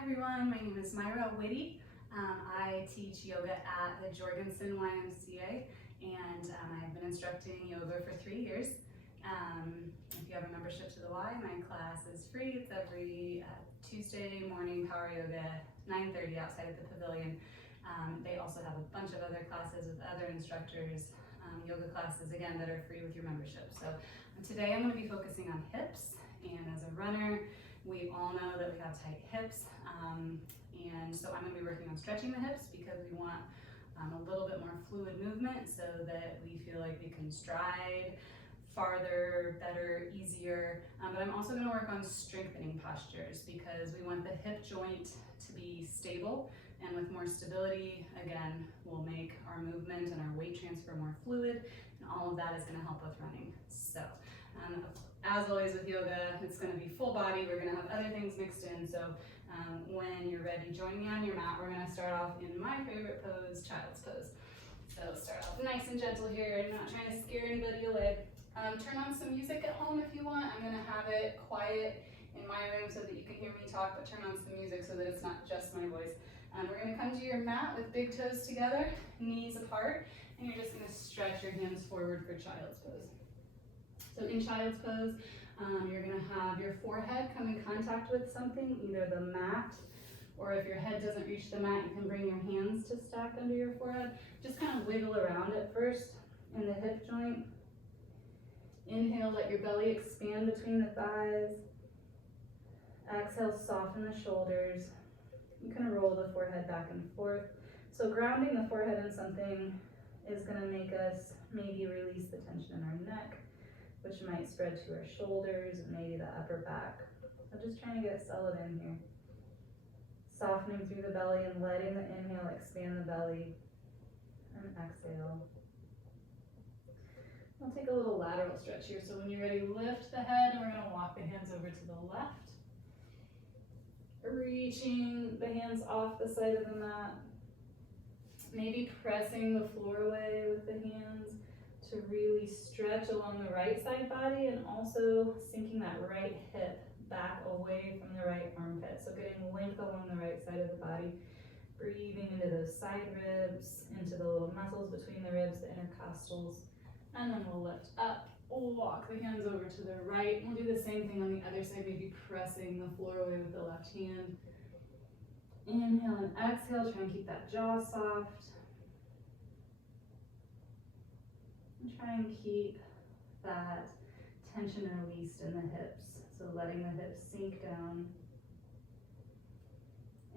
everyone, my name is Myra Witte. I teach yoga at the Jorgensen YMCA, and I've been instructing yoga for 3 years. If you have a membership to the Y, my class is free. It's every Tuesday morning, power yoga, 9:30 outside of the pavilion. They also have a bunch of other classes with other instructors, yoga classes, again, that are free with your membership. So today I'm going to be focusing on hips, and as a runner, we all know that we have tight hips, and so I'm going to be working on stretching the hips because we want a little bit more fluid movement so that we feel like we can stride farther, better, easier. But I'm also going to work on strengthening postures because we want the hip joint to be stable, and with more stability, again, we'll make our movement and our weight transfer more fluid, and all of that is going to help with running. So as always with yoga, it's going to be full body. We're going to have other things mixed in. So when you're ready, join me on your mat. We're going to start off in my favorite pose, child's pose. So start off nice and gentle here. I'm not trying to scare anybody away. Turn on some music at home if you want. I'm going to have it quiet in my room so that you can hear me talk, but turn on some music so that it's not just my voice. We're going to come to your mat with big toes together, knees apart, and you're just going to stretch your hands forward for child's pose. So in child's pose, you're going to have your forehead come in contact with something, either the mat, or if your head doesn't reach the mat, you can bring your hands to stack under your forehead. Just kind of wiggle around at first in the hip joint. Inhale, let your belly expand between the thighs. Exhale, soften the shoulders. You can roll the forehead back and forth. So grounding the forehead in something is going to make us maybe release the tension in our neck, which might spread to our shoulders and maybe the upper back. So just trying to get settled in here. Softening through the belly and letting the inhale expand the belly, and exhale. We'll take a little lateral stretch here. So when you're ready, lift the head, and we're going to walk the hands over to the left. Reaching the hands off the side of the mat. Maybe pressing the floor away with the hands to really stretch along the right side body, and also sinking that right hip back away from the right armpit. So getting length along the right side of the body. Breathing into those side ribs, into the little muscles between the ribs, the intercostals. And then we'll lift up, walk the hands over to the right. We'll do the same thing on the other side, maybe pressing the floor away with the left hand. Inhale and exhale, try and keep that jaw soft. And try and keep that tension released in the hips. So letting the hips sink down.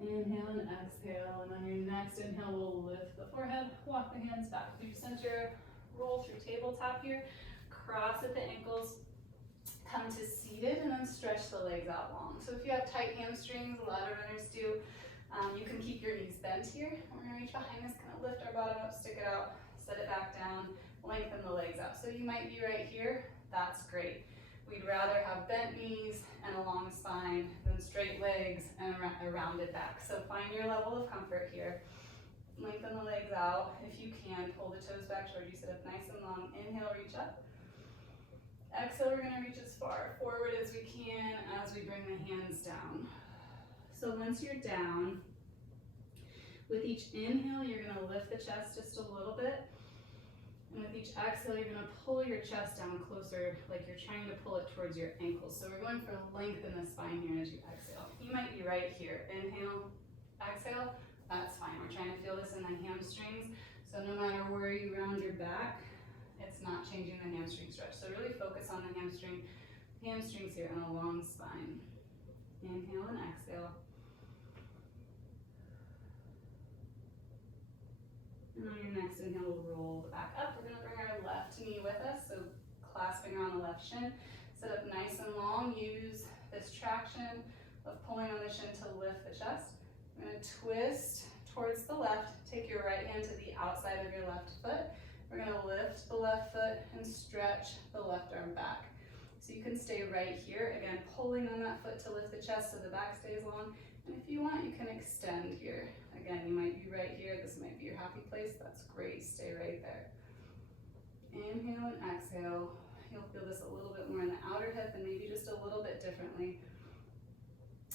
Inhale and exhale, and on your next inhale, we'll lift the forehead, walk the hands back through center, roll through tabletop here, cross at the ankles, come to seated, and then stretch the legs out long. So if you have tight hamstrings, a lot of runners do, you can keep your knees bent here. We're going to reach behind us, kind of lift our bottom up, stick it out, set it back down, lengthen the legs out. So you might be right here, that's great. We'd rather have bent knees and a long spine than straight legs and a rounded back. So find your level of comfort here. Lengthen the legs out. If you can, pull the toes back toward you, sit up nice and long. Inhale, reach up. Exhale, we're going to reach as far forward as we can as we bring the hands down. So once you're down, with each inhale, you're going to lift the chest just a little bit. And with each exhale, you're going to pull your chest down closer, like you're trying to pull it towards your ankles. So we're going for length in the spine here as you exhale. You might be right here. Inhale, exhale, that's fine. We're trying to feel this in the hamstrings. So no matter where you round your back, it's not changing the hamstring stretch. So really focus on the hamstrings here and a long spine. Inhale and exhale. And on your next inhale, we'll roll back up. We're going to bring our left knee with us, so clasping around the left shin. Sit up nice and long. Use this traction of pulling on the shin to lift the chest. We're going to twist towards the left. Take your right hand to the outside of your left foot. We're going to lift the left foot and stretch the left arm back. So you can stay right here. Again, pulling on that foot to lift the chest so the back stays long. And if you want, you can extend here. Again, you might be right here. This might be your happy place. That's great. Stay right there. Inhale and exhale. You'll feel this a little bit more in the outer hip and maybe just a little bit differently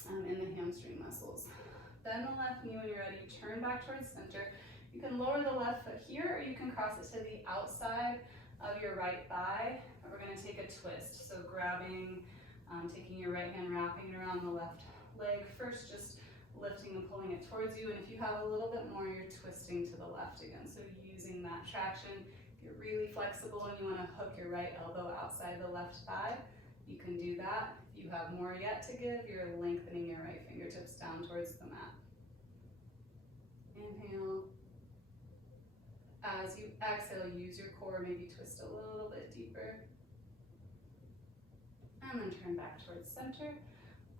in the hamstring muscles. Bend the left knee when you're ready, turn back towards center. You can lower the left foot here, or you can cross it to the outside of your right thigh. And we're gonna take a twist. So grabbing, taking your right hand, wrapping it around the left leg. First, just lifting and pulling it towards you. And if you have a little bit more, you're twisting to the left again. So using that traction. If you're really flexible and you wanna hook your right elbow outside the left thigh, you can do that. If you have more yet to give, you're lengthening your right fingertips down towards the mat. Inhale. As you exhale, use your core, maybe twist a little bit deeper. And then turn back towards center.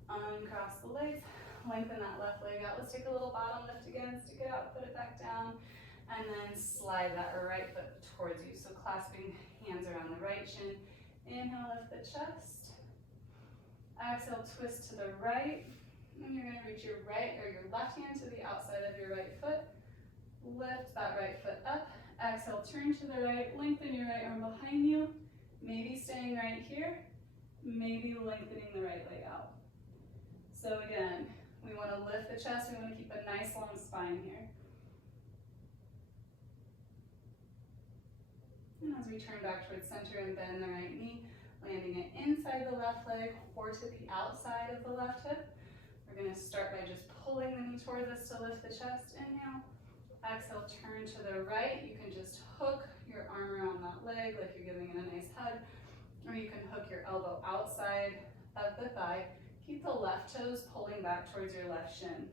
Uncross the legs, lengthen that left leg out. Let's take a little bottom lift again, stick it out, put it back down, and then slide that right foot towards you. So clasping hands around the right shin. Inhale, lift the chest. Exhale, twist to the right. And you're gonna reach your right or your left hand to the outside of your right foot. Lift that right foot up. Exhale, turn to the right, lengthen your right arm behind you. Maybe staying right here, maybe lengthening the right leg out. So again, we want to lift the chest, we want to keep a nice long spine here. And as we turn back towards center and bend the right knee, landing it inside the left leg or to the outside of the left hip. We're going to start by just pulling the knee towards us to lift the chest. Inhale. Exhale, turn to the right. You can just hook your arm around that leg like you're giving it a nice hug. Or you can hook your elbow outside of the thigh. Keep the left toes pulling back towards your left shin.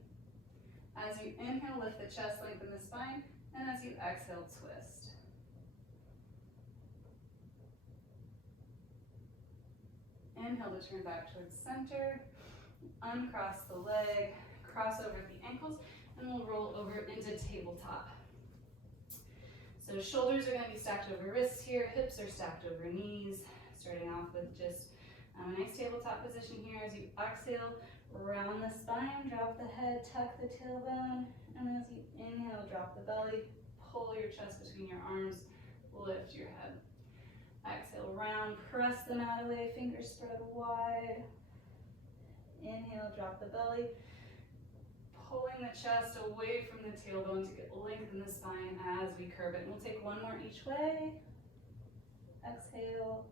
As you inhale, lift the chest, lengthen the spine. And as you exhale, twist. Inhale to turn back towards center. Uncross the leg, cross over the ankles, and we'll roll over into tabletop. So shoulders are going to be stacked over wrists here, hips are stacked over knees. Starting off with just a nice tabletop position here. As you exhale, round the spine, drop the head, tuck the tailbone, and as you inhale, drop the belly, pull your chest between your arms, lift your head. Exhale, round, press the mat away, fingers spread wide. Inhale, drop the belly, pulling the chest away from the tailbone to get length in the spine as we curve it. And we'll take one more each way. Exhale.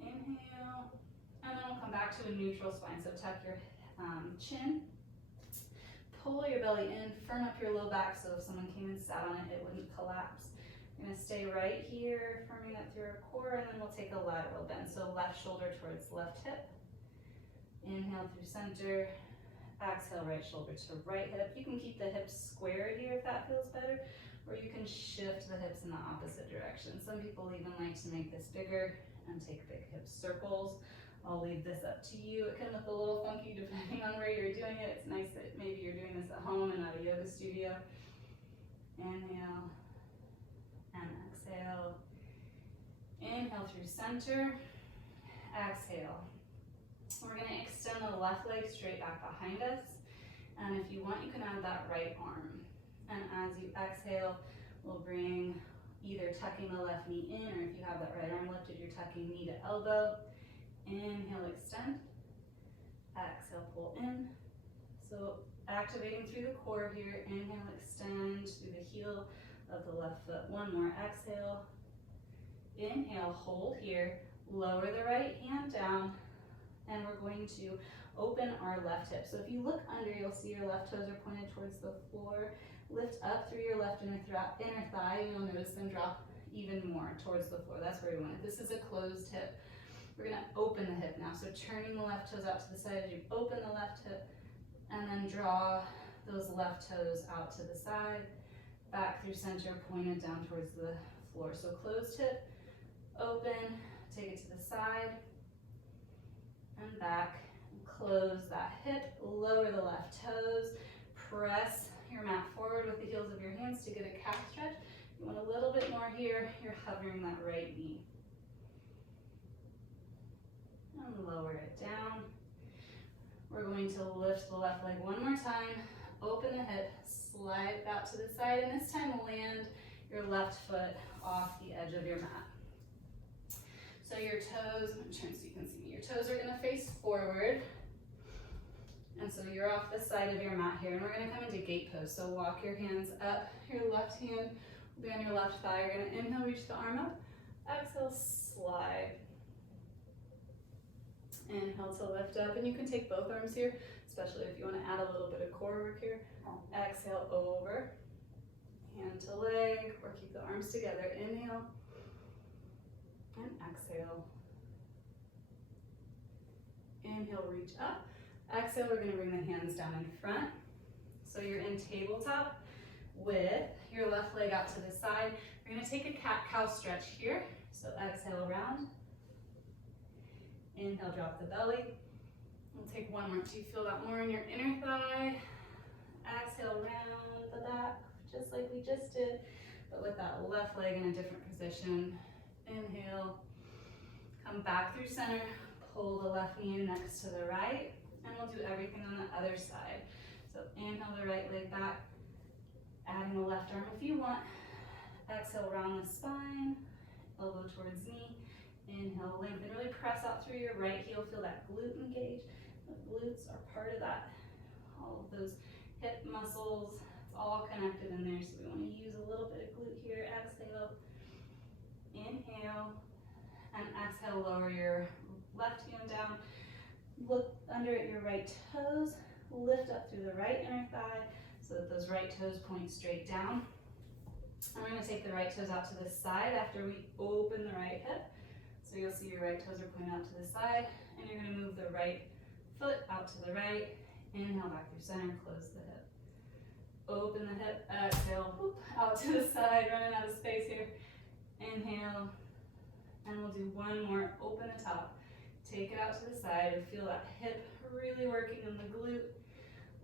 Inhale. And then we'll come back to a neutral spine. So tuck your chin. Pull your belly in, firm up your low back so if someone came and sat on it, it wouldn't collapse. You're going to stay right here, firming up through our core, and then we'll take a lateral bend. So left shoulder towards left hip. Inhale through center. Exhale, right shoulder to right hip. You can keep the hips square here if that feels better, or you can shift the hips in the opposite direction. Some people even like to make this bigger and take big hip circles. I'll leave this up to you. It can look a little funky depending on where you're doing it. It's nice that maybe you're doing this at home and not a yoga studio. Inhale and exhale. Inhale through center. Exhale. We're going to extend the left leg straight back behind us. And if you want, you can add that right arm. And as you exhale, we'll bring either tucking the left knee in, or if you have that right arm lifted, you're tucking knee to elbow. Inhale, extend. Exhale, pull in. So activating through the core here. Inhale, extend through the heel of the left foot. One more, exhale. Inhale, hold here. Lower the right hand down. And we're going to open our left hip. So if you look under, you'll see your left toes are pointed towards the floor. Lift up through your left inner thigh, and you'll notice them drop even more towards the floor. That's where we want it. This is a closed hip. We're going to open the hip now. So turning the left toes out to the side as you open the left hip, and then draw those left toes out to the side, back through center, pointed down towards the floor. So closed hip, open, take it to the side, and back. Close that hip, lower the left toes, press your mat forward with the heels of your hands to get a calf stretch. You want a little bit more here, you're hovering that right knee. And lower it down. We're going to lift the left leg one more time, open the hip, slide it out to the side, and this time land your left foot off the edge of your mat. So your toes, I'm turn so you can see me, your toes are going to face forward. you're off the side of your mat here, and we're gonna come into gate pose. So walk your hands up, your left hand will be on your left thigh. You're gonna inhale, reach the arm up, exhale, slide. Inhale to lift up, and you can take both arms here, especially if you wanna add a little bit of core work here. Exhale, over, hand to leg, or keep the arms together. Inhale, and exhale. Inhale, reach up. Exhale, we're gonna bring the hands down in front. So you're in tabletop with your left leg out to the side. We're gonna take a cat-cow stretch here. So exhale, round. Inhale, drop the belly. We'll take one more. Do you feel that more in your inner thigh? Exhale, round the back, just like we just did, but with that left leg in a different position. Inhale, come back through center, pull the left knee in next to the right, and we'll do everything on the other side. So inhale the right leg back, adding the left arm if you want. Exhale, round the spine, elbow towards knee. Inhale, lengthen, really press out through your right heel, feel that glute engage. The glutes are part of that, all of those hip muscles, it's all connected in there, so we want to use a little bit of glute here. Exhale, inhale, and exhale, lower your left hand down, look under at your right toes, lift up through the right inner thigh so that those right toes point straight down. And we're going to take the right toes out to the side after we open the right hip. So you'll see your right toes are pointing out to the side, and you're going to move the right foot out to the right. Inhale back through center, close the hip. Open the hip, exhale, whoop, out to the side, running out of space here. Inhale, and we'll do one more, open the top. Take it out to the side, and feel that hip really working in the glute.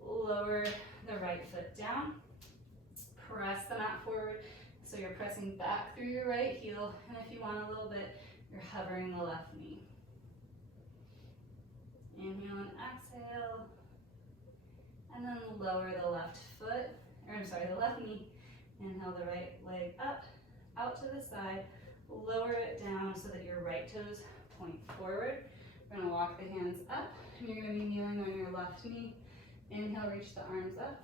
Lower the right foot down. Press the mat forward, so you're pressing back through your right heel, and if you want a little bit, you're hovering the left knee. Inhale and exhale, and then lower the left foot, or I'm sorry, the left knee. Inhale the right leg up, out to the side, lower it down so that your right toes point forward. We're gonna walk the hands up, and you're gonna be kneeling on your left knee. Inhale, reach the arms up.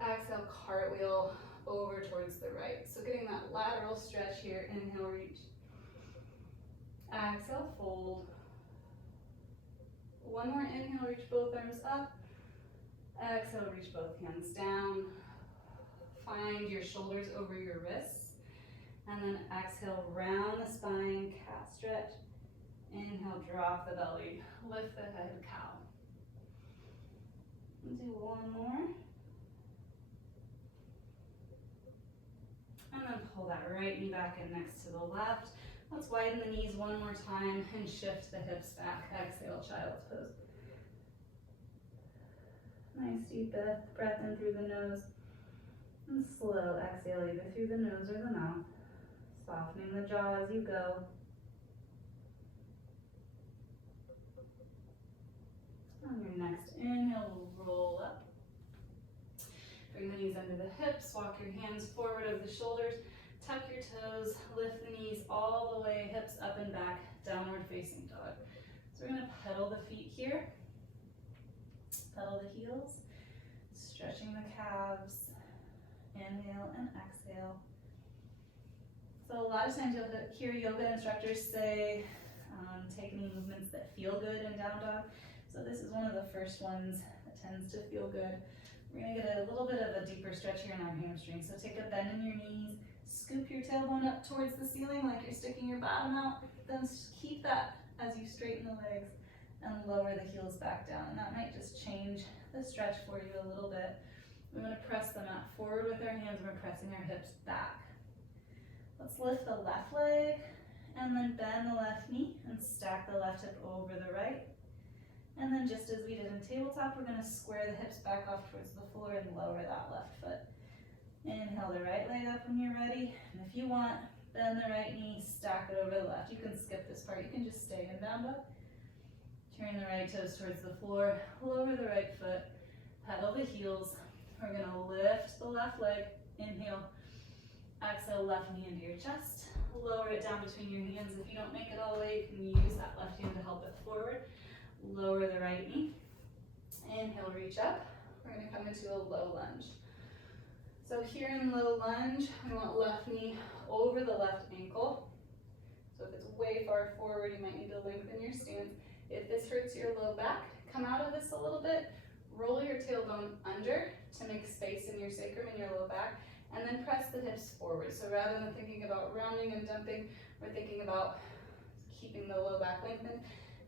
Exhale, cartwheel over towards the right. So getting that lateral stretch here. Inhale, reach. Exhale, fold. One more inhale, reach both arms up. Exhale, reach both hands down. Find your shoulders over your wrists. And then exhale, round the spine, cat stretch. Inhale, drop the belly, lift the head, cow. And do one more. And then pull that right knee back in next to the left. Let's widen the knees one more time and shift the hips back. Exhale, child's pose. Nice deep breath in through the nose. And slow exhale either through the nose or the mouth. Softening the jaw as you go. On your next inhale, we'll roll up. Bring the knees under the hips, walk your hands forward over the shoulders, tuck your toes, lift the knees all the way, hips up and back, downward facing dog. So we're gonna pedal the feet here, pedal the heels, stretching the calves, inhale and exhale. So a lot of times you'll hear yoga instructors say, take any movements that feel good in down dog. So this is one of the first ones that tends to feel good. We're gonna get a little bit of a deeper stretch here in our hamstrings. So take a bend in your knees, scoop your tailbone up towards the ceiling like you're sticking your bottom out. Then keep that as you straighten the legs and lower the heels back down. And that might just change the stretch for you a little bit. We wanna press the mat forward with our hands. We're pressing our hips back. Let's lift the left leg and then bend the left knee and stack the left hip over the right. And then just as we did in tabletop, we're gonna square the hips back off towards the floor and lower that left foot. Inhale the right leg up when you're ready. And if you want, bend the right knee, stack it over the left. You can skip this part, you can just stay in down dog. Turn the right toes towards the floor, lower the right foot, pedal the heels. We're gonna lift the left leg, inhale, exhale, left knee into your chest. Lower it down between your hands. If you don't make it all the way, you can use that left hand to help it forward. Lower the right knee. Inhale, reach reach up. We're gonna come into a low lunge. So here in low lunge, we want left knee over the left ankle. So if it's way far forward, you might need to lengthen your stance. If this hurts your low back, come out of this a little bit, roll your tailbone under to make space in your sacrum and your low back, and then press the hips forward. So rather than thinking about rounding and dumping, we're thinking about keeping the low back lengthened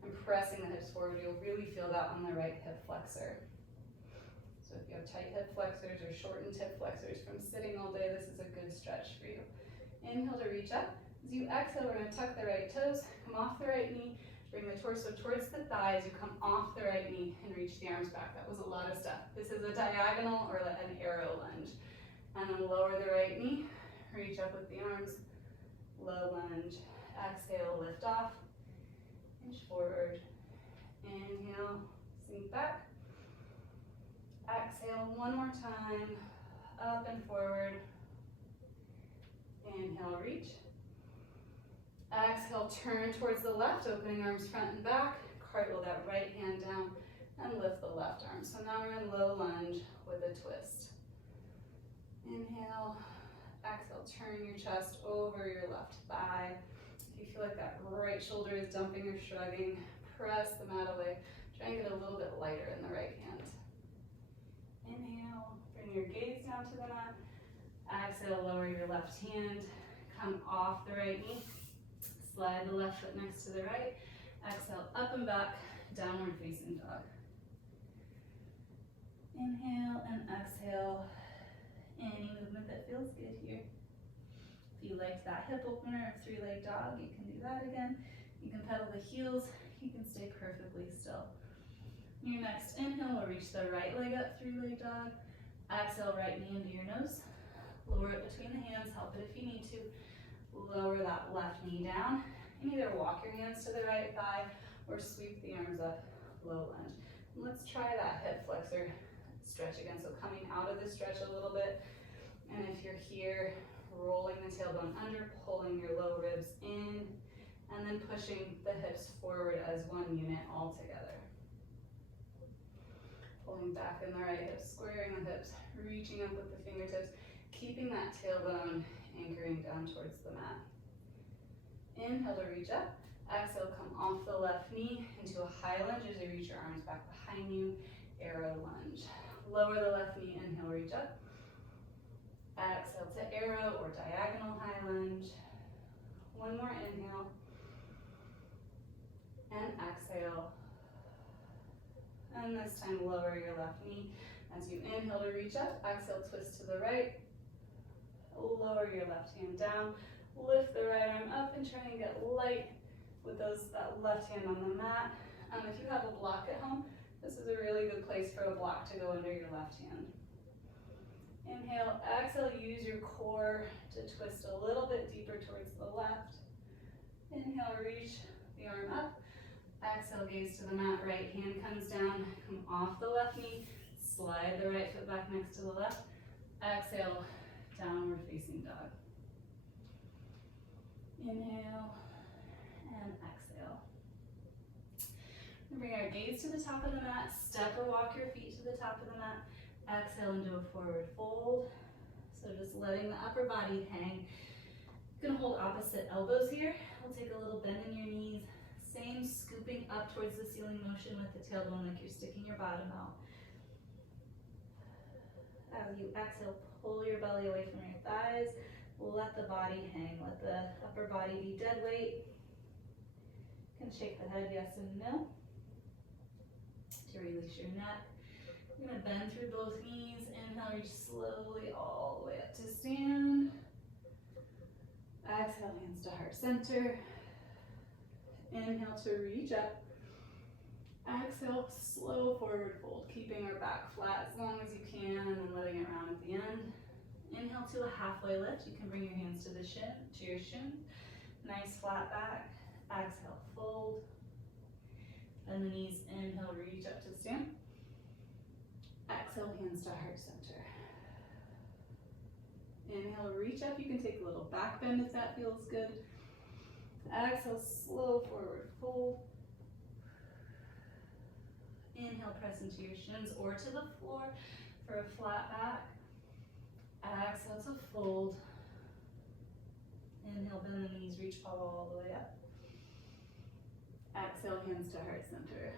and pressing the hips forward. You'll really feel that on the right hip flexor. So if you have tight hip flexors or shortened hip flexors from sitting all day, this is a good stretch for you. Inhale to reach up. As you exhale, we're going to tuck the right toes, come off the right knee, bring the torso towards the thighs. You come off the right knee and reach the arms back. That was a lot of stuff. This is a diagonal or an arrow lunge. And then lower the right knee, reach up with the arms, low lunge. Exhale, lift off, inch forward. Inhale, sink back. Exhale one more time, up and forward. Inhale, reach. Exhale, turn towards the left, opening arms front and back. Cartwheel that right hand down and lift the left arm. So now we're in low lunge with a twist. Inhale, exhale, turn your chest over your left thigh. If you feel like that right shoulder is dumping or shrugging, press the mat away. Try and get a little bit lighter in the right hand. Inhale, bring your gaze down to the mat. Exhale, lower your left hand, come off the right knee. Slide the left foot next to the right. Exhale, up and back, downward facing dog. Inhale and exhale. Any movement that feels good here. If you liked that hip opener of three-leg dog, you can do that again. You can pedal the heels. You can stay perfectly still. Your next inhale will reach the right leg up, three-leg dog. Exhale, right knee into your nose. Lower it between the hands. Help it if you need to. Lower that left knee down, and either walk your hands to the right thigh or sweep the arms up, low lunge. And let's try that hip flexor stretch again. So coming out of the stretch a little bit, and if you're here, rolling the tailbone under, pulling your low ribs in, and then pushing the hips forward as one unit all together. Pulling back in the right hip, squaring the hips, reaching up with the fingertips, keeping that tailbone anchoring down towards the mat. Inhale to reach up. Exhale, come off the left knee into a high lunge as you reach your arms back behind you. Arrow lunge. Lower the left knee. Inhale, reach up. Exhale to arrow or diagonal high lunge. One more inhale. And exhale. And this time lower your left knee. As you inhale to reach up, exhale, twist to the right. Lower your left hand down, lift the right arm up, and try and get light with that left hand on the mat. If you have a block at home, this is a really good place for a block to go under your left hand. Inhale, exhale, use your core to twist a little bit deeper towards the left. Inhale, reach the arm up. Exhale, gaze to the mat, right hand comes down, come off the left knee, slide the right foot back next to the left. Exhale, downward facing dog. Inhale and exhale. Bring our gaze to the top of the mat. Step or walk your feet to the top of the mat. Exhale into a forward fold. So just letting the upper body hang. You can hold opposite elbows here. We'll take a little bend in your knees. Same scooping up towards the ceiling motion with the tailbone like you're sticking your bottom out. As you exhale, pull your belly away from your thighs. Let the body hang. Let the upper body be dead weight. You can shake the head yes and no to release your neck. You're going to bend through both knees. Inhale, reach slowly all the way up to stand. Exhale, hands to heart center. Inhale to reach up. Exhale, slow forward fold, keeping our back flat as long as you can, and then letting it round at the end. Inhale to a halfway lift. You can bring your hands to your shin. Nice flat back. Exhale, fold. Bend the knees. Inhale, reach up to stand. Exhale, hands to heart center. Inhale, reach up. You can take a little back bend if that feels good. Exhale, slow forward fold. Inhale, press into your shins or to the floor for a flat back. Exhale to fold. Inhale, bend the knees, reach all the way up. Exhale, hands to heart center.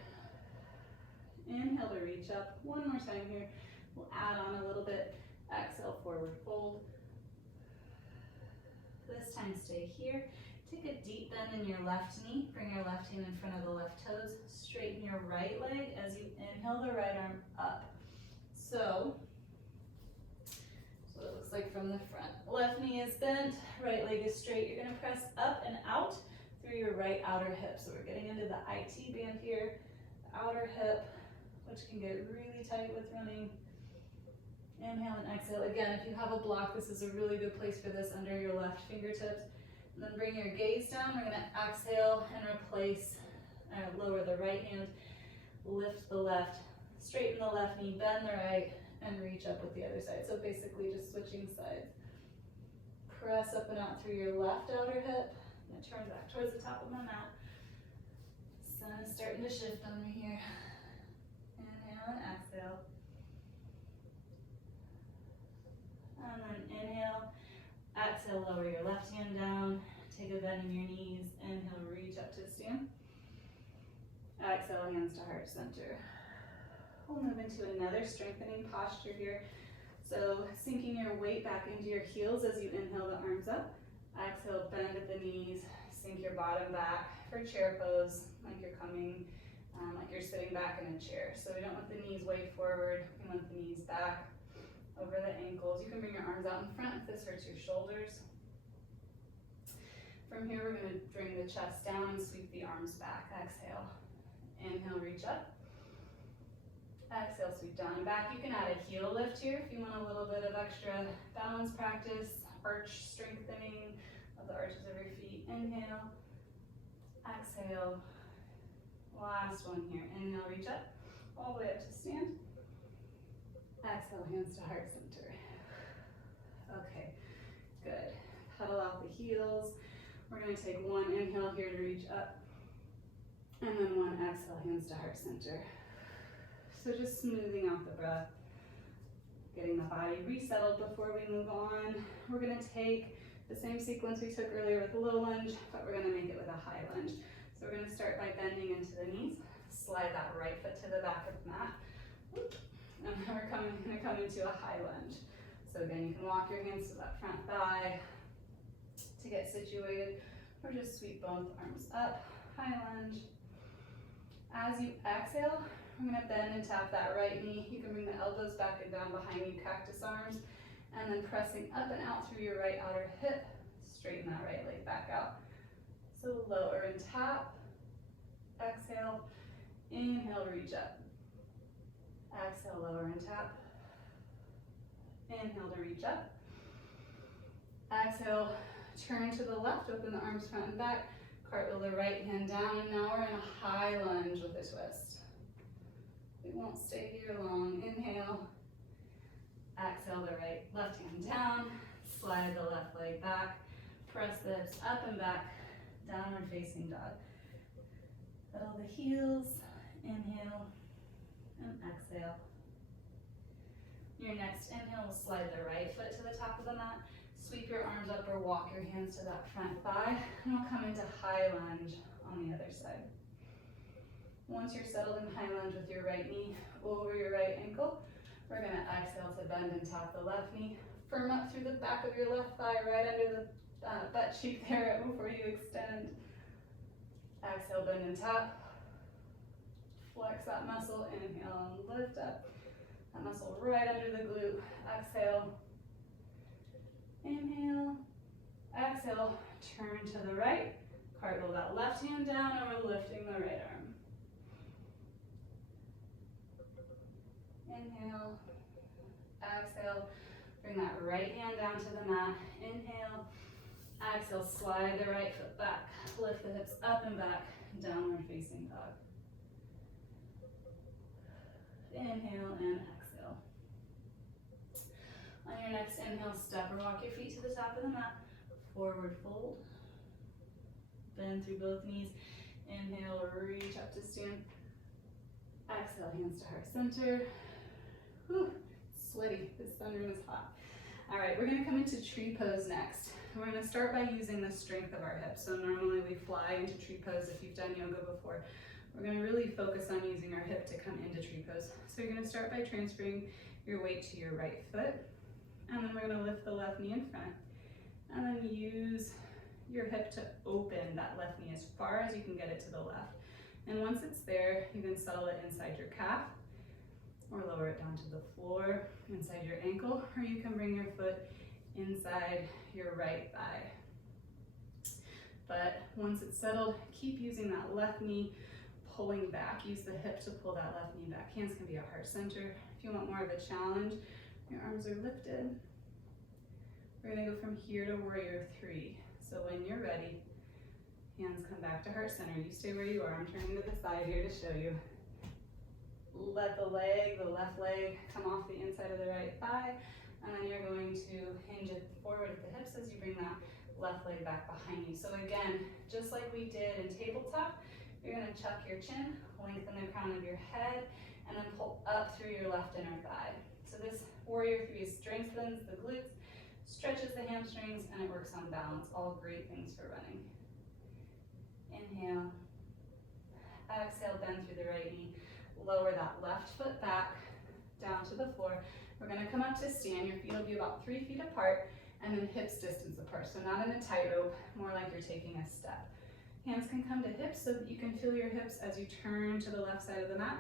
Inhale to reach up. One more time here. We'll add on a little bit. Exhale, forward fold. This time stay here. Take a deep bend in your left knee. Bring your left hand in front of the left toes. Straighten your right leg as you inhale the right arm up. So it looks like from the front. Left knee is bent, right leg is straight. You're gonna press up and out through your right outer hip. So we're getting into the IT band here. The outer hip, which can get really tight with running. Inhale and exhale. Again, if you have a block, this is a really good place for this under your left fingertips. And then bring your gaze down. We're gonna exhale and replace, lower the right hand, lift the left, straighten the left knee, bend the right, and reach up with the other side. So basically just switching sides. Press up and out through your left outer hip. I'm gonna turn back towards the top of my mat. Sun is starting to shift on me here. Inhale and exhale. And then inhale, exhale, lower your left hand down. Take a bend in your knees. Inhale, reach up to stand. Exhale, hands to heart center. We'll move into another strengthening posture here. So sinking your weight back into your heels as you inhale the arms up. Exhale, bend at the knees, sink your bottom back for chair pose, like you're coming, like you're sitting back in a chair. So we don't want the knees way forward, we want the knees back over the ankles. You can bring your arms out in front if this hurts your shoulders. From here, we're gonna bring the chest down and sweep the arms back. Exhale, inhale, reach up. Exhale, sweep down and back. You can add a heel lift here if you want a little bit of extra balance practice, arch strengthening of the arches of your feet. Inhale, exhale. Last one here. Inhale, reach up, all the way up to stand. Exhale, hands to heart center. Okay, good. Pedal out the heels. We're gonna take one inhale here to reach up, and then one exhale, hands to heart center. So just smoothing out the breath, getting the body resettled before we move on. We're gonna take the same sequence we took earlier with the low lunge, but we're gonna make it with a high lunge. So we're gonna start by bending into the knees, slide that right foot to the back of the mat, and then we're gonna come into a high lunge. So again, you can walk your hands to that front thigh to get situated, or just sweep both arms up, high lunge. As you exhale, I'm gonna bend and tap that right knee. You can bring the elbows back and down behind you, cactus arms, and then pressing up and out through your right outer hip, straighten that right leg back out. So lower and tap, exhale, inhale, reach up. Exhale, lower and tap. Inhale to reach up. Exhale, turn to the left, open the arms front and back, cartwheel the right hand down, and now we're in a high lunge with a twist. We won't stay here long. Inhale, exhale the left hand down, slide the left leg back, press the hips up and back, downward facing dog. Pedal the heels, inhale, and exhale. Your next inhale will slide the right foot to the top of the mat, sweep your arms up or walk your hands to that front thigh, and we'll come into high lunge on the other side. Once you're settled in high lunge with your right knee over your right ankle, we're gonna exhale to bend and tap the left knee, firm up through the back of your left thigh, right under the butt cheek there before you extend. Exhale, bend and tap. Flex that muscle, inhale and lift up. That muscle right under the glute. Exhale, inhale, exhale, turn to the right. Cartwheel that left hand down, and we're lifting the right arm. Inhale, exhale, bring that right hand down to the mat. Inhale, exhale, slide the right foot back, lift the hips up and back, downward facing dog. Inhale and exhale. On your next inhale, step or walk your feet to the top of the mat, forward fold. Bend through both knees. Inhale, reach up to stand. Exhale, hands to heart center. Whew, sweaty, this sunroom is hot. All right, we're gonna come into tree pose next. We're gonna start by using the strength of our hips. So normally we fly into tree pose if you've done yoga before. We're gonna really focus on using our hip to come into tree pose. So you're gonna start by transferring your weight to your right foot, and then we're gonna lift the left knee in front, and then use your hip to open that left knee as far as you can get it to the left. And once it's there, you can settle it inside your calf, or lower it down to the floor, inside your ankle, or you can bring your foot inside your right thigh. But once it's settled, keep using that left knee pulling back. Use the hip to pull that left knee back. Hands can be at heart center. If you want more of a challenge, your arms are lifted. We're gonna go from here to warrior three. So when you're ready, hands come back to heart center. You stay where you are. I'm turning to the side here to show you. Let the left leg, come off the inside of the right thigh, and then you're going to hinge it forward at the hips as you bring that left leg back behind you. So again, just like we did in tabletop, you're gonna chuck your chin, lengthen the crown of your head, and then pull up through your left inner thigh. So this warrior three strengthens the glutes, stretches the hamstrings, and it works on balance. All great things for running. Inhale. Exhale, bend through the right knee. Lower that left foot back down to the floor. We're gonna come up to stand. Your feet will be about 3 feet apart and then hips distance apart. So not in a tightrope, more like you're taking a step. Hands can come to hips so that you can feel your hips as you turn to the left side of the mat.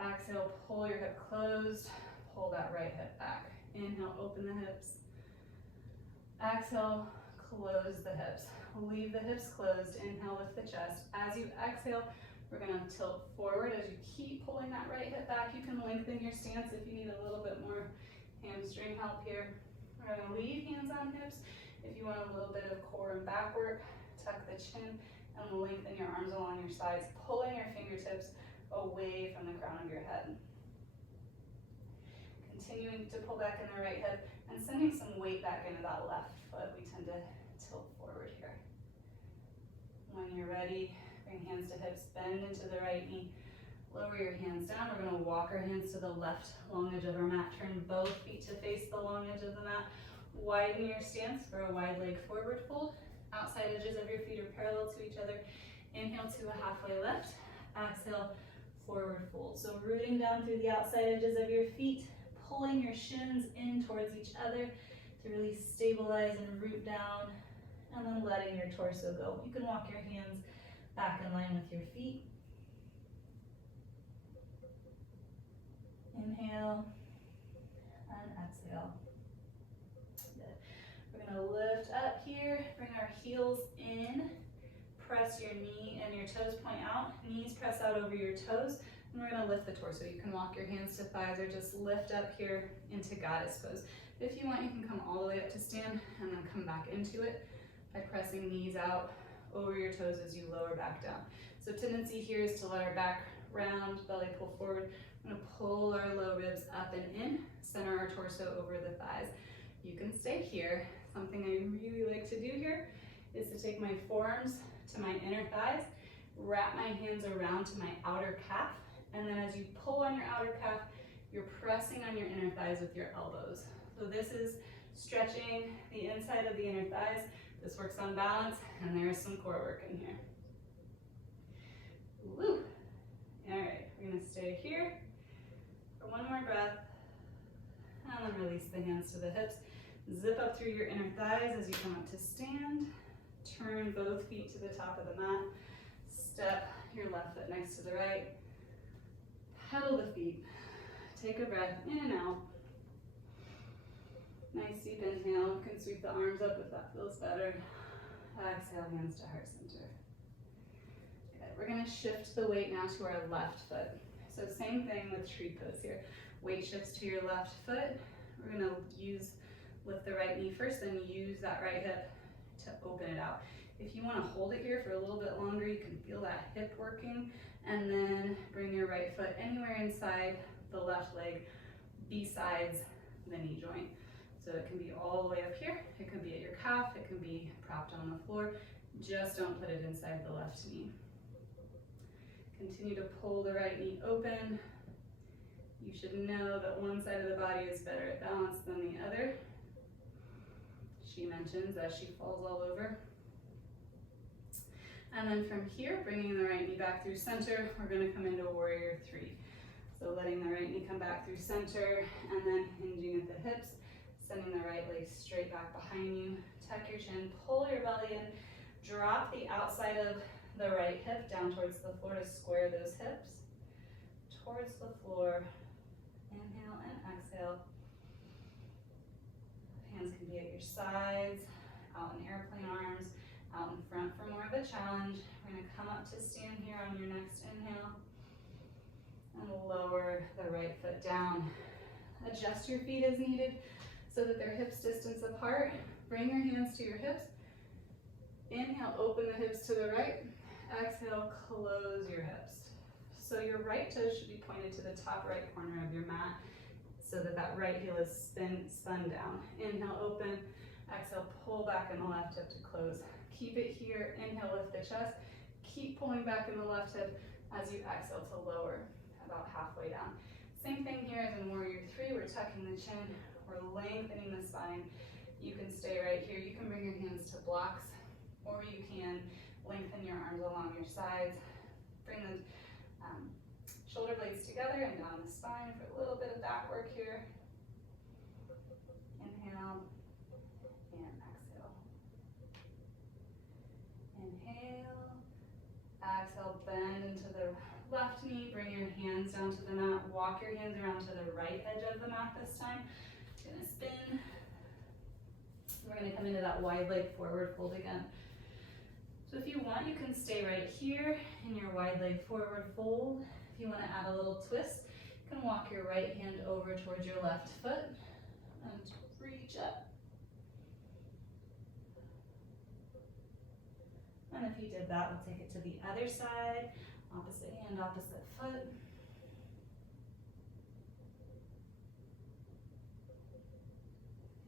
Exhale, pull your hip closed, pull that right hip back. Inhale, open the hips. Exhale, close the hips. Leave the hips closed. Inhale, lift the chest. As you exhale, we're gonna tilt forward as you keep pulling that right hip back. You can lengthen your stance if you need a little bit more hamstring help here. We're gonna leave hands on hips. If you want a little bit of core and back work, tuck the chin and lengthen your arms along your sides, pulling your fingertips away from the crown of your head. Continuing to pull back in the right hip and sending some weight back into that left foot. We tend to tilt forward here. When you're ready, bring hands to hips, bend into the right knee, lower your hands down. We're gonna walk our hands to the left long edge of our mat, turn both feet to face the long edge of the mat, widen your stance for a wide leg forward fold. Outside edges of your feet are parallel to each other. Inhale to a halfway lift, exhale, forward fold. So rooting down through the outside edges of your feet, pulling your shins in towards each other to really stabilize and root down, and then letting your torso go. You can walk your hands back in line with your feet. Inhale and exhale. Good. We're gonna lift up here, bring our heels in, press your knee and your toes point out, knees press out over your toes, and we're gonna lift the torso. You can walk your hands to thighs or just lift up here into goddess pose. If you want, you can come all the way up to stand and then come back into it by pressing knees out over your toes as you lower back down. So tendency here is to let our back round, belly pull forward. I'm gonna pull our low ribs up and in, center our torso over the thighs. You can stay here. Something I really like to do here is to take my forearms to my inner thighs, wrap my hands around to my outer calf, and then as you pull on your outer calf, you're pressing on your inner thighs with your elbows. So this is stretching the inside of the inner thighs. This works on balance, and there's some core work in here. Woo! All right, we're gonna stay here for one more breath, and then release the hands to the hips. Zip up through your inner thighs as you come up to stand. Turn both feet to the top of the mat. Step your left foot next to the right. Pedal the feet. Take a breath in and out. Nice deep inhale. You can sweep the arms up if that feels better. Exhale, hands to heart center. Good. We're gonna shift the weight now to our left foot. So same thing with tree pose here. Weight shifts to your left foot. We're gonna lift the right knee first, then use that right hip to open it out. If you wanna hold it here for a little bit longer, you can feel that hip working, and then bring your right foot anywhere inside the left leg besides the knee joint. So it can be all the way up here, it could be at your calf, it can be propped on the floor. Just don't put it inside the left knee. Continue to pull the right knee open. You should know that one side of the body is better at balance than the other. She mentions as she falls all over. And then from here, bringing the right knee back through center, we're going to come into warrior three. So letting the right knee come back through center and then hinging at the hips, sending the right leg straight back behind you. Tuck your chin, pull your belly in, drop the outside of the right hip down towards the floor to square those hips. Towards the floor. Inhale and exhale. Hands can be at your sides, out in airplane arms, out in front for more of a challenge. We're going to come up to stand here on your next inhale. And lower the right foot down. Adjust your feet as needed so that they're hips distance apart. Bring your hands to your hips. Inhale, open the hips to the right. Exhale, close your hips. So your right toe should be pointed to the top right corner of your mat so that that right heel is spun down. Inhale, open. Exhale, pull back in the left hip to close. Keep it here. Inhale, lift the chest. Keep pulling back in the left hip as you exhale to lower about halfway down. Same thing here as in warrior three. We're tucking the chin. We're lengthening the spine. You can stay right here. You can bring your hands to blocks, or you can lengthen your arms along your sides. Bring the shoulder blades together and down the spine for a little bit of back work here. Inhale and exhale. Inhale. Exhale, bend into the left knee. Bring your hands down to the mat. Walk your hands around to the right edge of the mat this time. Gonna spin. We're gonna come into that wide leg forward fold again. So if you want, you can stay right here in your wide leg forward fold. If you want to add a little twist, you can walk your right hand over towards your left foot and reach up. And if you did that, we'll take it to the other side. Opposite hand, opposite foot.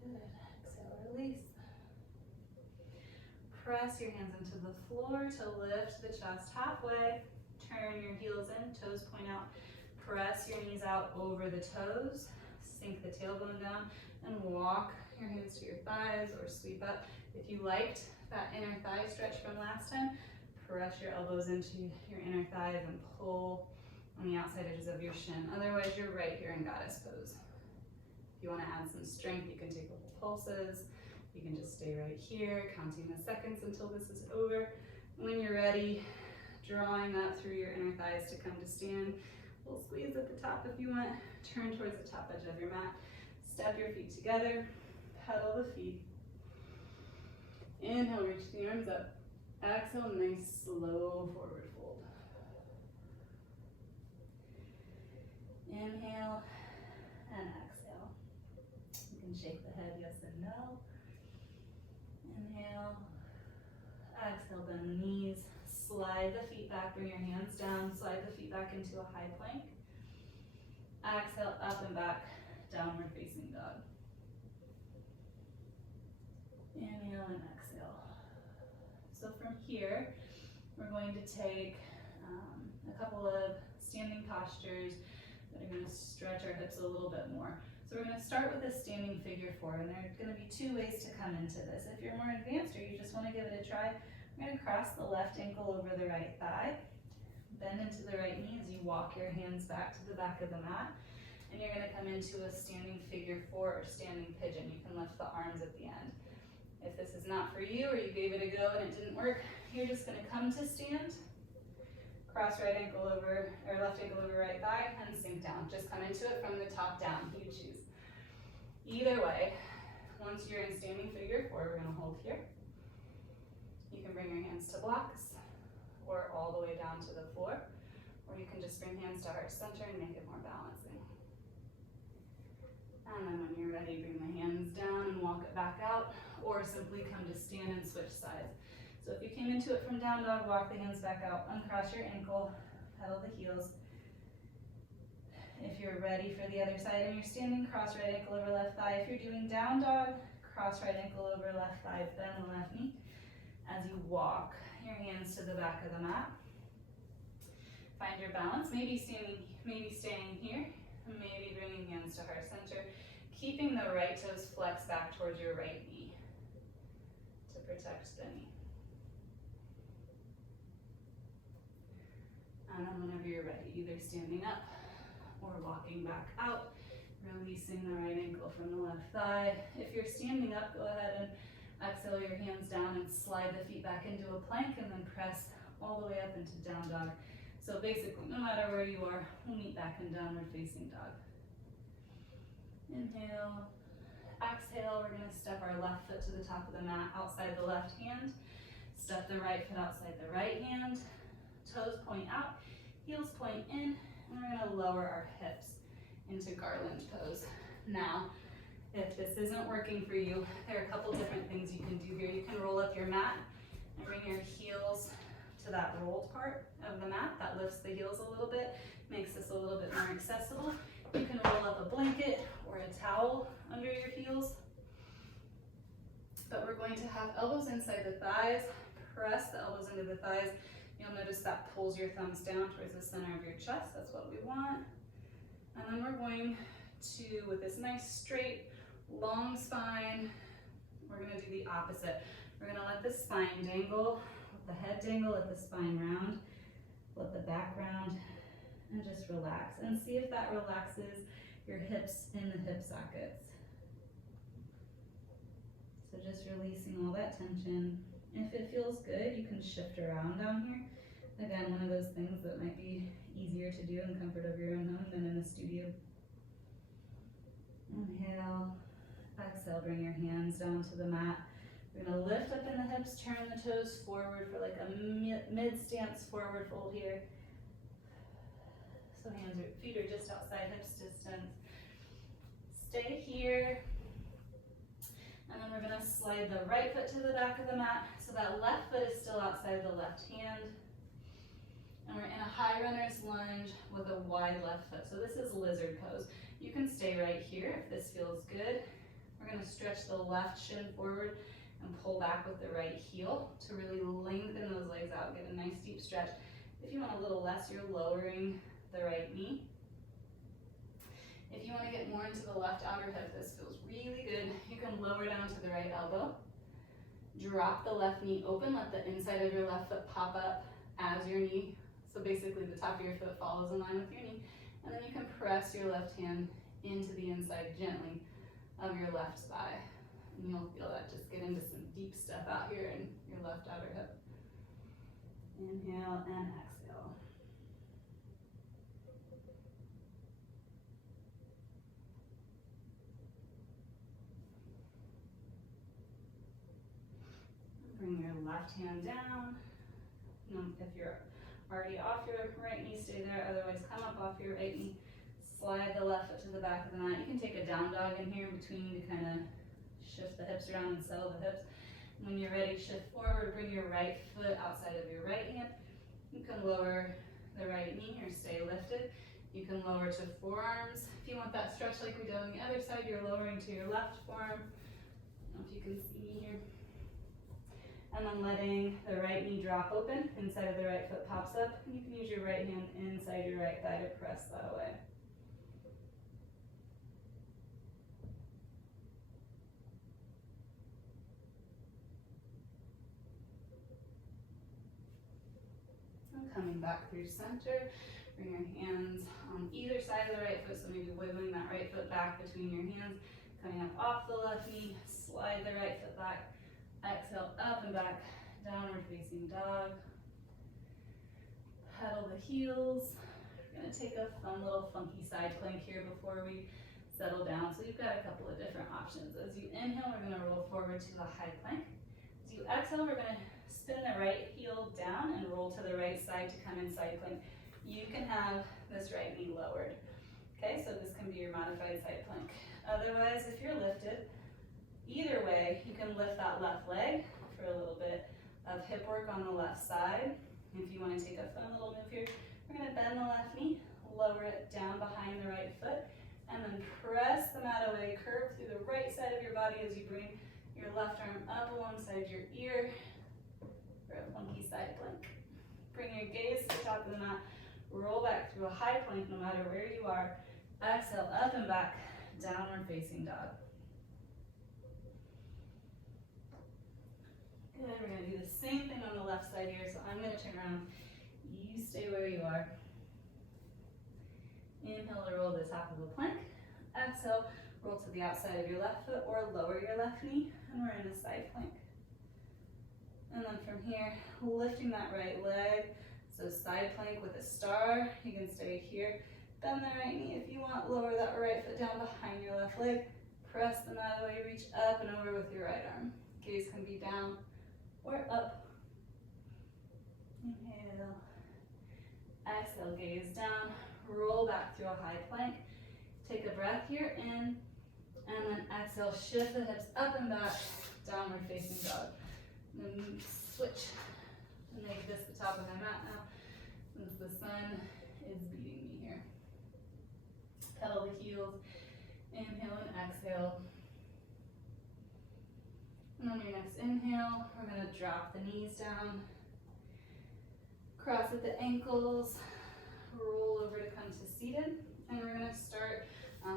Good. Exhale, release. Press your hands into the floor to lift the chest halfway. Turn your heels in, toes point out. Press your knees out over the toes. Sink the tailbone down and walk your hands to your thighs or sweep up. If you liked that inner thigh stretch from last time, press your elbows into your inner thighs and pull on the outside edges of your shin. Otherwise, you're right here in goddess pose. If you want to add some strength, you can take little pulses. You can just stay right here, counting the seconds until this is over. When you're ready, drawing up through your inner thighs to come to stand. A little squeeze at the top if you want. Turn towards the top edge of your mat. Step your feet together. Pedal the feet. Inhale, reach the arms up. Exhale, nice slow forward fold. Inhale and exhale. You can shake the head yes and no. Inhale. Exhale, bend the knees. Slide the feet back, bring your hands down. Slide the feet back into a high plank. Exhale, up and back, downward facing dog. Inhale and exhale. So from here, we're going to take a couple of standing postures that are going to stretch our hips a little bit more. So we're going to start with a standing figure four, and there are going to be two ways to come into this. If you're more advanced or you just want to give it a try, I'm going to cross the left ankle over the right thigh, bend into the right knee as you walk your hands back to the back of the mat, and you're going to come into a standing figure four or standing pigeon. You can lift the arms at the end. If this is not for you or you gave it a go and it didn't work, you're just going to come to stand, cross right ankle over, or left ankle over right thigh, and sink down. Just come into it from the top down, you choose. Either way, once you're in standing figure four, we're going to hold here. You can bring your hands to blocks, or all the way down to the floor, or you can just bring hands to heart center and make it more balancing. And then when you're ready, bring the hands down and walk it back out, or simply come to stand and switch sides. So if you came into it from down dog, walk the hands back out, uncross your ankle, pedal the heels. If you're ready for the other side and you're standing, cross right ankle over left thigh. If you're doing down dog, cross right ankle over left thigh, bend the left knee. As you walk your hands to the back of the mat, Find your balance, maybe staying here, maybe bringing hands to heart center, keeping the right toes flexed back towards your right knee to protect the knee. And then whenever you're ready, either standing up or walking back out, releasing the right ankle from the left thigh. If you're standing up, go ahead and exhale your hands down and slide the feet back into a plank and then press all the way up into down dog. So basically, no matter where you are, we'll meet back in downward facing dog. Inhale, exhale, we're gonna step our left foot to the top of the mat outside the left hand. Step the right foot outside the right hand. Toes point out, heels point in, and we're gonna lower our hips into garland pose. Now, if this isn't working for you, there are a couple different things you can do here. You can roll up your mat and bring your heels to that rolled part of the mat. That lifts the heels a little bit, makes this a little bit more accessible. You can roll up a blanket or a towel under your heels. But we're going to have elbows inside the thighs, press the elbows into the thighs. You'll notice that pulls your thumbs down towards the center of your chest. That's what we want. And then we're going to, with this nice straight, long spine, we're gonna do the opposite. We're gonna let the spine dangle, let the head dangle, let the spine round, let the back round, and just relax. And see if that relaxes your hips in the hip sockets. So just releasing all that tension. If it feels good, you can shift around down here. Again, one of those things that might be easier to do in the comfort of your own home than in the studio. Inhale, exhale, bring your hands down to the mat. We're gonna lift up in the hips, turn the toes forward for like a mid-stance forward fold here. So feet are just outside hips distance. Stay here. And then we're gonna slide the right foot to the back of the mat so that left foot is still outside the left hand. And we're in a high runner's lunge with a wide left foot. So this is lizard pose. You can stay right here if this feels good. We're gonna stretch the left shin forward and pull back with the right heel to really lengthen those legs out, get a nice deep stretch. If you want a little less, you're lowering the right knee. If you want to get more into the left outer hip, this feels really good. You can lower down to the right elbow. Drop the left knee open, let the inside of your left foot pop up as your knee. So basically the top of your foot follows in line with your knee. And then you can press your left hand into the inside gently of your left thigh. And you'll feel that just get into some deep stuff out here in your left outer hip. Inhale and exhale. Bring your left hand down. If you're already off your right knee, stay there. Otherwise, come up off your right knee. Slide the left foot to the back of the mat. You can take a down dog in here in between to kind of shift the hips around and settle the hips. When you're ready, shift forward. Bring your right foot outside of your right hand. You can lower the right knee or stay lifted. You can lower to forearms. If you want that stretch like we did on the other side, you're lowering to your left forearm. I don't know if you can see me here. And then letting the right knee drop open, inside of the right foot pops up, and you can use your right hand inside your right thigh to press that away. And coming back through center, bring your hands on either side of the right foot, so maybe wiggling that right foot back between your hands, coming up off the left knee, slide the right foot back. Exhale, up and back, downward facing dog. Pedal the heels. We're gonna take a fun little funky side plank here before we settle down. So you've got a couple of different options. As you inhale, we're gonna roll forward to the high plank. As you exhale, we're gonna spin the right heel down and roll to the right side to come in side plank. You can have this right knee lowered. Okay, so this can be your modified side plank. Otherwise, if you're lifted, either way, you can lift that left leg for a little bit of hip work on the left side. If you want to take a fun little move here, we're going to bend the left knee, lower it down behind the right foot, and then press the mat away, curve through the right side of your body as you bring your left arm up alongside your ear for a funky side plank. Bring your gaze to the top of the mat, Roll back through a high plank no matter where you are. Exhale, up and back, downward facing dog. Good, we're gonna do the same thing on the left side here, so I'm gonna turn around. You stay where you are. Inhale to roll to the top of the plank. Exhale, roll to the outside of your left foot or lower your left knee, and we're in a side plank. And then from here, lifting that right leg. So side plank with a star. You can stay here. Bend the right knee if you want. Lower that right foot down behind your left leg. Press the mat away, reach up and over with your right arm. Gaze can be down or up. Inhale. Exhale, gaze down. Roll back through a high plank. Take a breath here in, and then exhale, shift the hips up and back, downward facing dog. And then switch and make this the top of my mat now, since the sun is beating me here. Pedal the heels, inhale and exhale. And on your next inhale, we're gonna drop the knees down, cross at the ankles, roll over to come to seated, and we're gonna start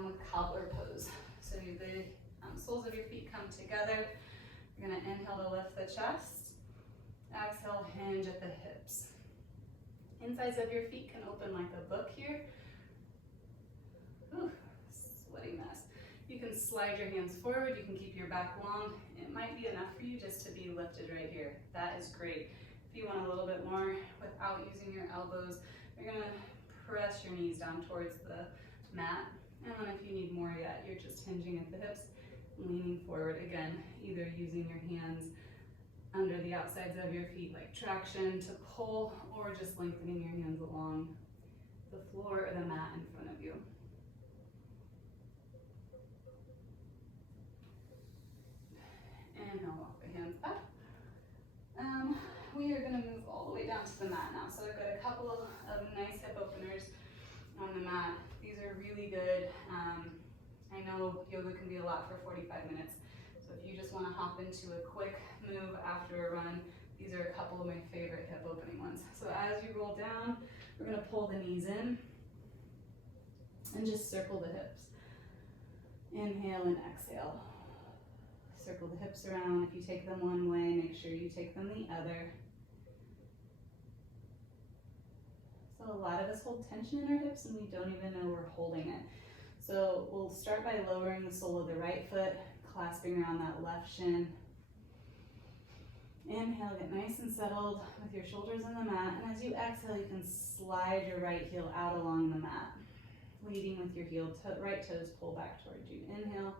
with cobbler pose. So the soles of your feet come together. You're gonna inhale to lift the chest, exhale, hinge at the hips. Insides of your feet can open like a book here. Ooh, sweaty mess. You can slide your hands forward, you can keep your back long. It might be enough for you just to be lifted right here. That is great. If you want a little bit more without using your elbows, you're gonna press your knees down towards the mat. And then if you need more yet, you're just hinging at the hips, leaning forward again, either using your hands under the outsides of your feet like traction to pull, or just lengthening your hands along the floor or the mat in front of you. Inhale, walk the hands up. We are going to move all the way down to the mat now. So I've got a couple of nice hip openers on the mat. These are really good. I know yoga can be a lot for 45 minutes. So if you just want to hop into a quick move after a run, these are a couple of my favorite hip opening ones. So as you roll down, we're going to pull the knees in and just circle the hips. Inhale and exhale. Circle the hips around. If you take them one way, make sure you take them the other. So a lot of us hold tension in our hips and we don't even know we're holding it. So we'll start by lowering the sole of the right foot, clasping around that left shin. Inhale, get nice and settled with your shoulders on the mat. And as you exhale, you can slide your right heel out along the mat, leading with your heel, right toes pull back towards you. Inhale.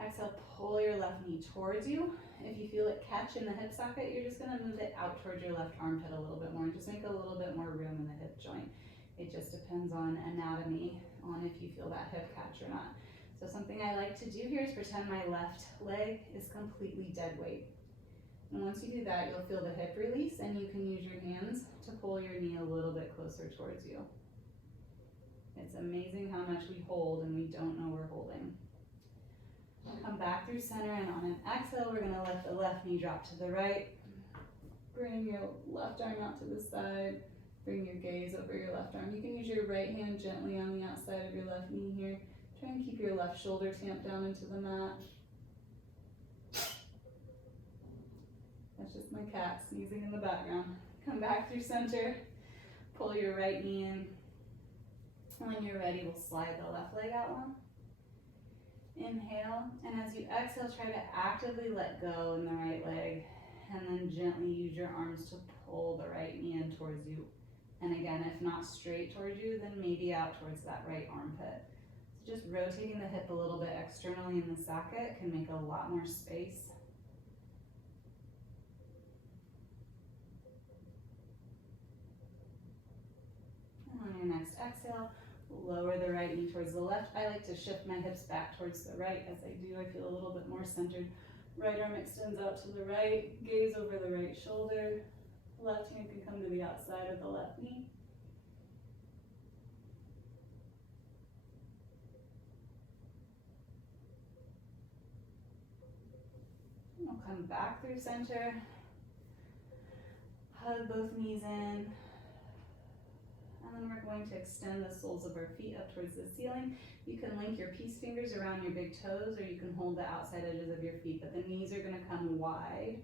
Exhale, pull your left knee towards you. If you feel it catch in the hip socket, you're just gonna move it out towards your left armpit a little bit more. Just make a little bit more room in the hip joint. It just depends on anatomy, on if you feel that hip catch or not. So something I like to do here is pretend my left leg is completely dead weight. And once you do that, you'll feel the hip release and you can use your hands to pull your knee a little bit closer towards you. It's amazing how much we hold and we don't know we're holding. Come back through center, and on an exhale, we're gonna let the left knee drop to the right. Bring your left arm out to the side. Bring your gaze over your left arm. You can use your right hand gently on the outside of your left knee here. Try and keep your left shoulder tamped down into the mat. That's just my cat sneezing in the background. Come back through center. Pull your right knee in. And when you're ready, we'll slide the left leg out long. Inhale, and as you exhale, try to actively let go in the right leg, and then gently use your arms to pull the right knee in towards you. And again, if not straight towards you, then maybe out towards that right armpit. So just rotating the hip a little bit externally in the socket can make a lot more space. And on your next exhale, lower the right knee towards the left. I like to shift my hips back towards the right. As I do, I feel a little bit more centered. Right arm extends out to the right, gaze over the right shoulder. Left hand can come to the outside of the left knee. We'll come back through center. Hug both knees in. then we're going to extend the soles of our feet up towards the ceiling. You can link your peace fingers around your big toes, or you can hold the outside edges of your feet, but the knees are gonna come wide.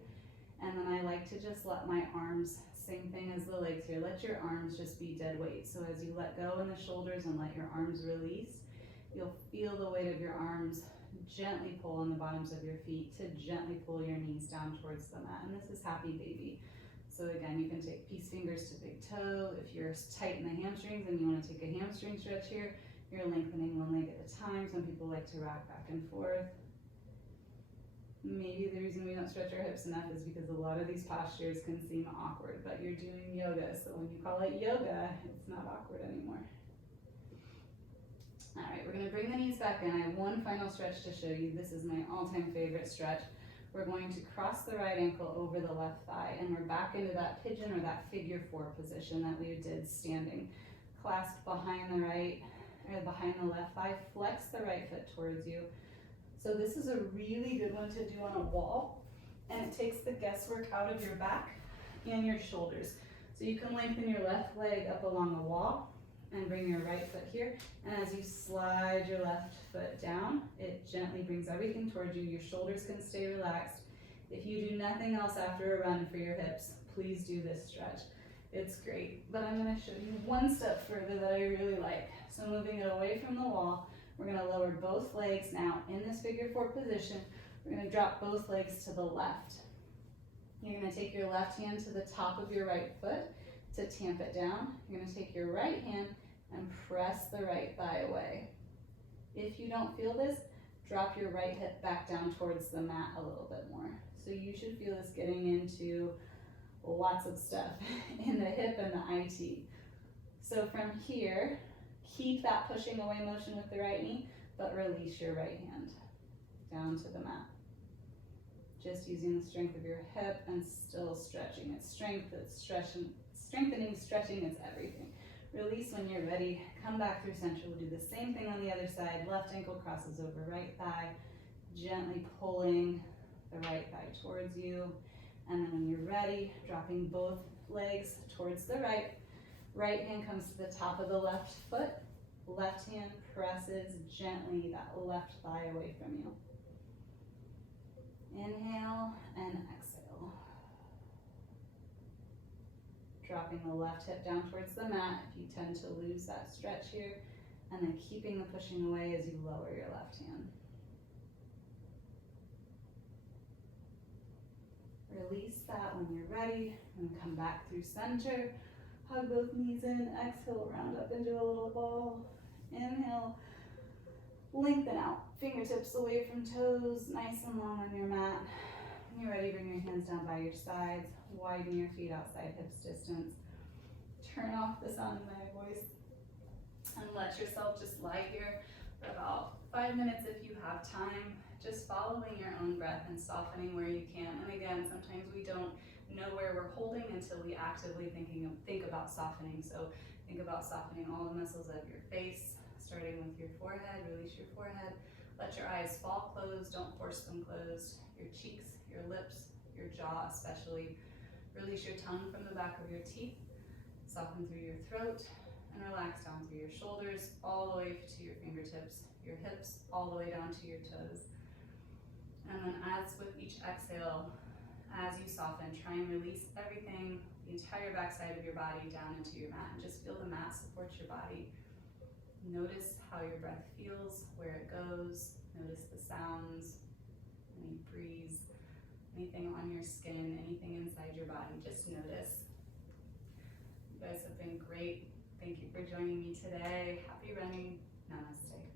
And then I like to just let my arms, same thing as the legs here, let your arms just be dead weight. So as you let go in the shoulders and let your arms release, you'll feel the weight of your arms gently pull on the bottoms of your feet to gently pull your knees down towards the mat. And this is happy baby. So again, you can take peace fingers to big toe. If you're tight in the hamstrings and you want to take a hamstring stretch here, you're lengthening one leg at a time. Some people like to rock back and forth. Maybe the reason we don't stretch our hips enough is because a lot of these postures can seem awkward, but you're doing yoga, so when you call it yoga, it's not awkward anymore. All right, we're gonna bring the knees back in. I have one final stretch to show you. This is my all-time favorite stretch. We're going to cross the right ankle over the left thigh, and we're back into that pigeon or that figure four position that we did standing. Clasp behind the right, or behind the left thigh, flex the right foot towards you. So this is a really good one to do on a wall, and it takes the guesswork out of your back and your shoulders. So you can lengthen your left leg up along the wall and bring your right foot here, and as you slide your left foot down, it gently brings everything towards you. Your shoulders can stay relaxed. If you do nothing else after a run for your hips, please do this stretch. It's great, but I'm gonna show you one step further that I really like. So moving it away from the wall, we're gonna lower both legs now in this figure four position. We're gonna drop both legs to the left. You're gonna take your left hand to the top of your right foot to tamp it down. You're gonna take your right hand and press the right thigh away. If you don't feel this, drop your right hip back down towards the mat a little bit more. So you should feel this getting into lots of stuff in the hip and the IT. So from here, keep that pushing away motion with the right knee, but release your right hand down to the mat. Just using the strength of your hip and still stretching. It's strength, it's stretching, strengthening, stretching, it's everything. Release when you're ready. Come back through center. We'll do the same thing on the other side. Left ankle crosses over right thigh, gently pulling the right thigh towards you. And then when you're ready, dropping both legs towards the right. Right hand comes to the top of the left foot. Left hand presses gently that left thigh away from you. Inhale and exhale. Dropping the left hip down towards the mat if you tend to lose that stretch here, and then keeping the pushing away as you lower your left hand. Release that when you're ready, and come back through center. Hug both knees in, exhale, round up into a little ball. Inhale, lengthen out, fingertips away from toes, nice and long on your mat. When you're ready, bring your hands down by your sides, widen your feet outside hips distance. Turn off the sound of my voice and let yourself just lie here for about 5 minutes if you have time, just following your own breath and softening where you can. And again, sometimes we don't know where we're holding until we actively think about softening. So think about softening all the muscles of your face, starting with your forehead. Release your forehead. Let your eyes fall closed. Don't force them closed. Your cheeks, your lips, your jaw especially. Release your tongue from the back of your teeth. Soften through your throat and relax down through your shoulders, all the way to your fingertips, your hips, all the way down to your toes. And then as with each exhale, as you soften, try and release everything, the entire backside of your body down into your mat, and just feel the mat support your body. Notice how your breath feels, where it goes. Notice the sounds, any breeze, anything on your skin, anything inside your body. Just notice. You guys have been great. Thank you for joining me today. Happy running. Namaste.